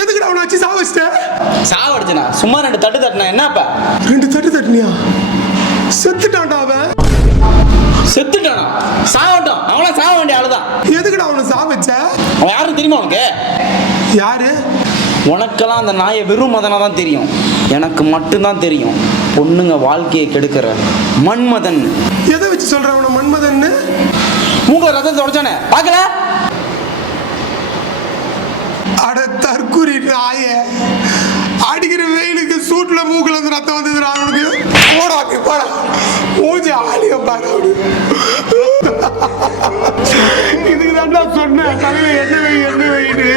எதுக்குடா அவனை வச்சு சாவச்சிட்டேன்? சாவடிச்சனா சும்மா 2 தட்டு தட்டினா என்னப்பா? 2 தட்டு தட்டினியா? செத்துட்டான்டா அவன். செத்துட்டானா? சாவட்டும், அவனா சாவ வேண்டிய ஆளுதான். எதுக்குடா அவனை சாவச்ச? அவன் யாரும் தெரியுமா உனக்கு? யாரு? உனக்கெல்லாம் அந்த நாயை வெறும் மதனா தான் தெரியும். எனக்கு மட்டும்தான் தெரியும் பொண்ணுங்க வாழ்க்கையை கெடுக்கிற மன்மதன். எதை வச்சு சொல்ற அவனை மன்மதன்னு? மூக்குல ரத்தத்தை தொடச்சானே பாக்கல? அட தற்குறி நாய, அடிக்கிற வெயிலுக்கு சூட்ல மூக்குல இருந்து ரத்தம் வந்ததுடா அவனுக்கு. போடா போடா, மூஞ்சி ஆளிய பாரு. இதுக்கு தான் சொன்னேன், தலையில என்ன வை என்ன வைன்னு.